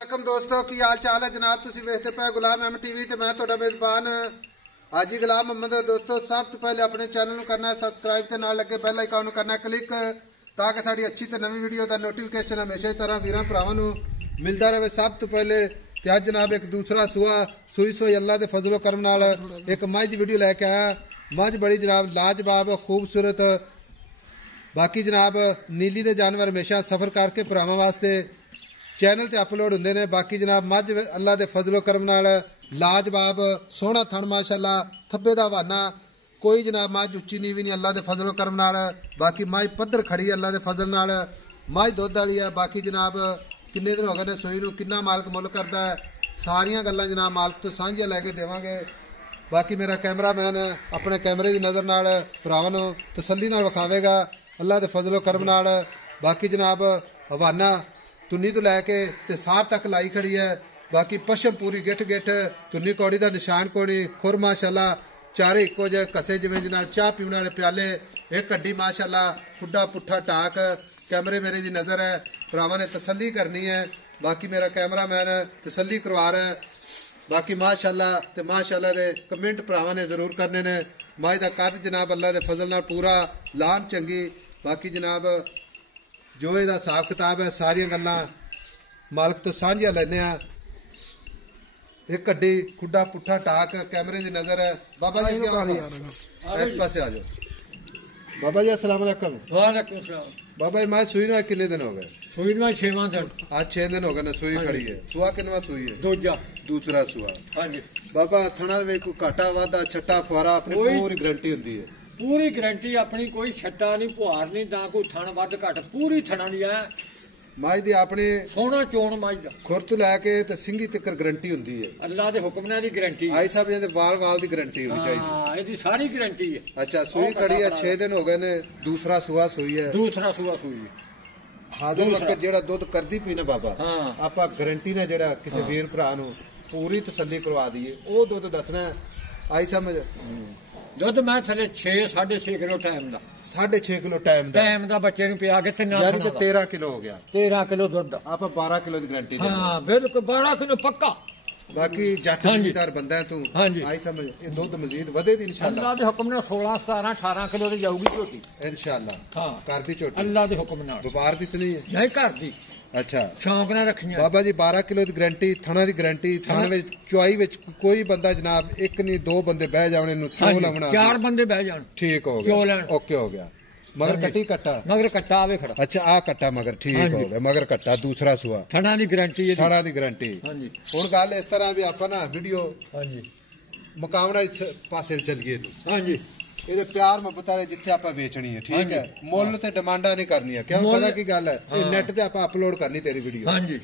Welcome ਦੋਸਤੋ, ਕੀ ਹਾਲ ਚਾਲ ਹੈ ਜਨਾਬ। ਤੁਸੀਂ ਵੇਖਦੇ ਪਏ ਗੁਲਾਮ ਅਹਿਮਦ ਟੀਵੀ ਤੇ ਮੈਂ ਤੁਹਾਡਾ ਮੇਜ਼ਬਾਨ ਹਾਜੀ ਗੁਲਾਮ ਮੁਹੰਮਦ। ਦੋਸਤੋ, ਸਭ ਤੋਂ ਪਹਿਲੇ ਆਪਣੇ ਚੈਨਲ ਨੂੰ ਕਰਨਾ ਹੈ ਸਬਸਕ੍ਰਾਈਬ ਤੇ ਨਾਲ ਲੱਗੇ ਬੈਲ ਆਈਕਨ ਨੂੰ ਕਰਨਾ ਕਲਿੱਕ ਤਾਂ ਕਿ ਸਾਡੀ ਅੱਛੀ ਤੇ ਨਵੀਂ ਵੀਡੀਓ ਦਾ ਨੋਟੀਫਿਕੇਸ਼ਨ ਹਮੇਸ਼ਾ ਦੀ ਤਰ੍ਹਾਂ ਵੀਰਾਂ ਭਰਾਵਾਂ ਨੂੰ ਮਿਲਦਾ ਰਹੇ। ਸਭ ਤੋਂ ਪਹਿਲੇ ਤੇ ਅੱਜ ਜਨਾਬ ਇੱਕ ਦੂਸਰਾ ਸੂਈ ਅੱਲਾਹ ਦੇ ਫਜ਼ਲੋ ਕਰਮ ਨਾਲ ਇੱਕ ਮੱਝ ਦੀ ਵੀਡੀਓ ਲੈ ਕੇ ਆਇਆ। ਮੱਝ ਬੜੀ ਜਨਾਬ ਲਾਜਵਾਬ खूबसूरत। बाकी जनाब नीली दे जानवर हमेशा सफर करके भरावां वास्ते चैनल ते अपलोड हुंदे ने। बाकी जनाब मझ अल्लाह दे फजलो करम नाल लाजवाब सोहना थण माशाअल्लाह, थब्बे दा हवाना, कोई जनाब मझ उच्ची नीवी नहीं अल्लाह दे फजलो करम नाल। बाकी मझ पद्धर खड़ी अल्लाह दे फजल नाल, मझ दुध वाली है। बाकी जनाब किन्ने दिन हो गए ने सूई नूं, किन्ना मालक मुल करदा है, सारियां गल्लां जनाब मालक तो सांझियां लैके देवांगे। बाकी मेरा कैमरामैन अपने कैमरे की नज़र नाल भरावां नूं तसल्ली नाल विखावेगा अल्लाह दे फजलो करम नाल। बाकी जनाब हवाना तुन्नी तो लैके ते सार तक लाई खड़ी है। बाकी पशम पूरी गिठ गिठ, तुन्नी कौड़ी का निशान कोनी, खुर माशाअल्लाह चारे इक्को जे कसे जिवें जनाब चाह पीने वाले प्याले। एक कड्डी माशाअल्लाह खुड्डा पुट्ठा टाक, कैमरे मेरे की नज़र है, भरावां ने तसल्ली करनी है। बाकी मेरा कैमरामैन तसल्ली करवा रहा है। बाकी माशाअल्लाह ते माशाअल्लाह दे कमेंट भरावां ने जरूर करने ने। मझ दा कद जनाब अल्लाह दे फजल नाल पूरा लाम चंगी। बाकी जनाब जो इहदा हिसाब किताब है सारियां गल्लां मालक तो सांझियां लैने आ। एक कड्डी खुड्डा पुट्ठा टाक, कैमरे की नजर है। बाबा जी इस पासे आ जाओ। बाबा जी अस्सलाम वालेकुम। वालेकुम सलाम। बाबा जी मैं सूई ना कितने दिन हो गए? सूई ना 6वां दिन। आज 6 दिन हो गए ना सूई खड़ी है। सुआ किनवा सूई है? दूसरा सुआ। हाँ जी बाबा थणा वे कोई घाटा वाधा छट्टा फुआरा अपनी पूरी गारंटी होती है? पूरी गारंटी अपनी, कोई छट्टा नहीं पुहार नहीं, ना कोई थण वध घट, पूरी थणा दी है। मझ दी अपने सोहना चोण मझ दा, खुर तो लैके ते सिंगी तक गारंटी होती है। अल्लाह दे हुक्म नाल दी गारंटी आई साहब जी वाल वाल की गारंटी होनी चाहिए। हां ਇਹਦੀ सारी गारंटी है। अच्छा सूई खड़ी है 6 दिन हो गए ने, दूसरा सुआ सूई है। दूसरा सुआ सूई है। हाजिर वक्त जेड़ा दुध करदी पी ना बाबा, हाँ आपा गारंटी ने जेड़ा किसी वीर भरा नूं पूरी तसल्ली करवा दीए ਉਹ ਦੁੱਧ ਦੱਸਣਾ। आई समझ ਦੁੱਧ ਮੈਂ ਥਲੇ 6.5 ਕਿਲੋ ਟਾਈਮ ਦਾ, 6.5 ਕਿਲੋ ਟਾਈਮ ਦਾ ਬੱਚੇ ਨੂੰ ਪਿਆ ਕੇ ਤਿੰਨਾਂ ਯਾਨੀ ਕਿ 13 ਕਿਲੋ ਹੋ ਗਿਆ। 13 ਕਿਲੋ ਦੁੱਧ ਆਪਾਂ 12 ਕਿਲੋ ਦੀ ਗਾਰੰਟੀ ਦੇ। ਹਾਂ ਬਿਲਕੁਲ 12 ਕਿਲੋ ਪੱਕਾ। बाकी जट जिमीदार बंदा है तू। हाँ जी आई समझ ये दुध मजीद ਵਧੇਗੀ इंशाल्लाह। अल्लाह दे हुक्म नाल 16 17 18 किलो ਦੀ ਜਾਊਗੀ ਝੋਟੀ इंशाल्लाह। हां घर दी झोटी अल्लाह दे हुक्म नाल। व्यापार दी इतनी है? नहीं घर दी। अच्छा शौक नाल रखियां बाबा जी। 12 किलो ਦੀ ਗਾਰੰਟੀ, ਥਣਾ ਦੀ ਗਾਰੰਟੀ। ਥਣ ਵਿੱਚ ਚੁਆਈ ਵਿੱਚ ਕੋਈ ਬੰਦਾ ਜਨਾਬ ਇੱਕ ਨਹੀਂ ਦੋ ਬੰਦੇ ਬਹਿ ਜਾਣ ਇਹਨੂੰ ਚੋ ਲਾਉਣਾ, 4 ਬੰਦੇ ਬਹਿ ਜਾਣ ਠੀਕ ਹੋ ਗਿਆ, ਓਕੇ ਹੋ ਗਿਆ। मगर कट्टी कट्टा, मगर कट्टा आवे खड़ा। अच्छा आ कट्टा मगर ठीक हो गया, मगर कट्टा दूसरा सुआ थणा दी गारंटी है, थणा दी गारंटी। हां जी हुन गल इस तरह भी आपा ना वीडियो हां जी मुकामना पासे चलिए तू। हां जी ਇਹਦੇ ਪਿਆਰ ਮੁਹੱਬਤ ਵਾਲੇ ਜਿੱਥੇ ਆਪਾਂ ਵੇਚਣੀ ਹੈ, ਠੀਕ ਹੈ। ਮੁੱਲ ਤੇ ਡਿਮਾਂਡਾਂ ਨਹੀਂ ਕਰਨੀਆਂ। ਕਿਉਂ ਪਤਾ ਕੀ ਗੱਲ ਹੈ, ਇਹ ਨੈਟ ਤੇ ਆਪਾਂ ਅਪਲੋਡ ਕਰਨੀ ਤੇਰੀ ਵੀਡੀਓ। ਹਾਂ ਜੀ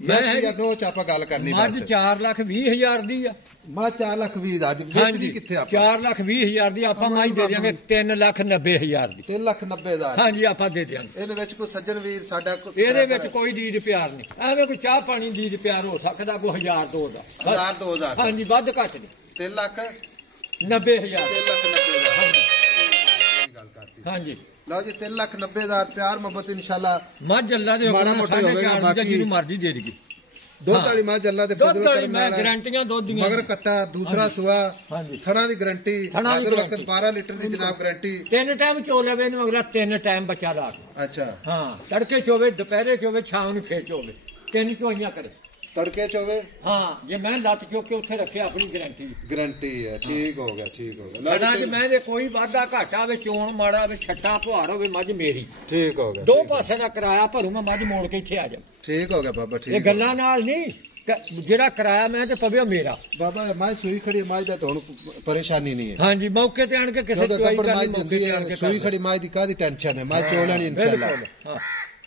ਮੈਂ ਜਾਂ ਨੋ ਚ ਆਪਾਂ ਗੱਲ ਕਰਨੀ ਬਸ। ਮੱਝ 4,20,000 ਦੀ ਆ। ਮੱਝ 4,20,000 ਦੀ ਵੇਚਦੀ ਕਿੱਥੇ ਆਪਾਂ? 4,20,000 ਦੀ ਆਪਾਂ ਮੱਝ ਦੇ ਦਿਆਂਗੇ 3,90,000 ਦੀ। 3,90,000 ਹਾਂ ਜੀ ਆਪਾਂ ਦੇ ਦਿਆਂਗੇ। ਇਹਦੇ ਵਿੱਚ ਕੋਈ ਸੱਜਣ ਵੀਰ ਸਾਡਾ ਇਹਦੇ ਵਿੱਚ ਕੋਈ ਦੀਦ ਪਿਆਰ ਨਹੀਂ। ਐਵੇਂ ਕੋਈ ਚਾਹ ਪਾਣੀ ਦੀਦ ਪਿਆਰ ਹੋ ਸਕਦਾ ਕੋਈ 1,000 2 ਦਾ। 1,000 2,000 ਹਾਂ ਜੀ ਵੱਧ ਘੱਟ ਨਹੀਂ। 3,90,000 ਗੱਲ ਕਰਤੀ। ਹਾਂ ਜੀ ਲਓ ਜੀ 3,90,000 ਪਿਆਰ ਮੁਹੱਬਤ ਇੰਸ਼ਾਅੱਲਾ। ਮੱਝ ਅੱਲਾ ਦੇ ਮਾੜਾ ਮੋਟਾ ਹੋਵੇਗਾ, ਬਾਕੀ ਜਿਹਨੂੰ ਮਰਜ਼ੀ ਦੇ ਦੇਗੀ। ਦੁੱਧ ਵਾਲੀ ਮੱਝ ਅੱਲਾ ਦੇ ਫਜ਼ਲ ਕਰਮ ਨਾਲ ਗਾਰੰਟੀਆਂ ਦੁੱਧ ਦੀਆਂ। ਮਗਰ ਕੱਟਾ ਦੂਸਰਾ ਸੁਆ, ਹਾਂ ਜੀ ਥਣਾ ਦੀ ਗਾਰੰਟੀ, ਹਾਜ਼ਰ ਵਕਤ 12 ਲੀਟਰ ਦੀ ਜਨਾਬ ਗਾਰੰਟੀ। 3 ਟਾਈਮ ਚੋ ਲਵੇ ਨੂੰ ਅਗਲਾ 3 ਟਾਈਮ ਬੱਚਾ ਲਾ। ਅੱਛਾ ਹਾਂ ਤੜਕੇ ਚੋਵੇ, ਦੁਪਹਿਰੇ ਚੋਵੇ, ਸ਼ਾਮ ਨੂੰ ਫੇਰ ਚੋਵੇ, 3 ਚੋਈਆਂ ਕਰੇ। ਤੜਕੇ ਚੋਵੇ ਹਾਂ ਜੇ ਮੈਂ ਲੱਤ ਚੁੱਕ ਕੇ ਉੱਥੇ ਰੱਖਿਆ ਆਪਣੀ ਗਾਰੰਟੀ ਹੈ। ਠੀਕ ਹੋ ਗਿਆ, ਠੀਕ ਹੋ ਗਿਆ। ਲੜਾ ਚ ਮੈਂ ਦੇ ਕੋਈ ਵਾਧਾ ਘਾਟਾ ਹੋਵੇ, ਚੋਣ ਮਾੜਾ ਹੋਵੇ, ਛੱਟਾ ਪੁਹਾਰ ਹੋਵੇ, ਮੱਝ ਮੇਰੀ। ਠੀਕ ਹੋ ਗਿਆ। ਦੋ ਪਾਸੇ ਦਾ ਕਿਰਾਇਆ ਭਰੂ, ਮੈਂ ਮੱਝ ਮੋੜ ਕੇ ਇੱਥੇ ਆ ਜਾ। ਠੀਕ ਹੋ ਗਿਆ ਬਾਬਾ। ਠੀਕ ਇਹ ਗੱਲਾਂ ਨਾਲ ਨਹੀਂ, ਜਿਹੜਾ ਕਿਰਾਇਆ ਮੈਂ ਤੇ ਪਵੇ ਮੇਰਾ। ਬਾਬਾ ਮੈਂ ਸੂਈ ਖੜੀ ਮੱਝ ਦਾ ਤਾਂ ਹੁਣ ਪਰੇਸ਼ਾਨੀ ਨਹੀਂ ਹੈ। ਹਾਂ ਜੀ ਮੌਕੇ ਤੇ ਆਣ ਕੇ ਕਿਸੇ ਚੁਆਈ ਕਰਨੀ, ਮੌਕੇ ਤੇ ਆਣ ਕੇ ਸੂਈ ਖੜੀ ਮੱਝ ਦੀ ਕਾਹਦੀ ਟੈਨਸ਼ਨ ਹੈ, ਮੈਂ ਚੋ ਲੈਣੀ ਇੰਸ਼ਾਅੱਲਾ। ਹਾਂ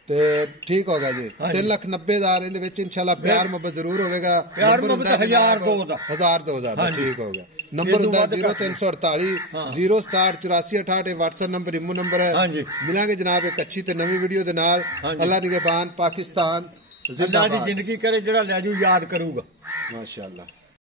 ਤੇ ਠੀਕ ਹੋ ਗਿਆ ਜੀ। 3,90,000 ਇਹਦੇ ਵਿੱਚ ਇੰਸ਼ਾਅੱਲਾ ਪਿਆਰ ਮੁਹੱਬਤ ਜ਼ਰੂਰ ਹੋਵੇਗਾ। ਪਿਆਰ ਮੁਹੱਬਤ 1,000 2 ਦਾ 1,000 ਠੀਕ ਹੋ ਗਿਆ। ਨੰਬਰ ਹੁੰਦਾ 0348 067 84 68 WhatsApp ਨੰਬਰ ਇਮੋ ਨੰਬਰ ਹੈ। ਮਿਲਾਂਗੇ ਜਨਾਬ ਇੱਕ ਅੱਛੀ ਤੇ ਨਵੀਂ ਵੀਡੀਓ ਦੇ ਨਾਲ। ਅੱਲਾ ਨਿਗਹਿਬਾਨ, ਪਾਕਿਸਤਾਨ ਜ਼ਿੰਦਾਬਾਦ। ਜ਼ਿੰਦਗੀ ਕਰੇ ਜਿਹੜਾ ਲੈ ਜੂ ਯਾਦ ਕਰੂਗਾ ਮਾਸ਼ਾਅੱਲਾ।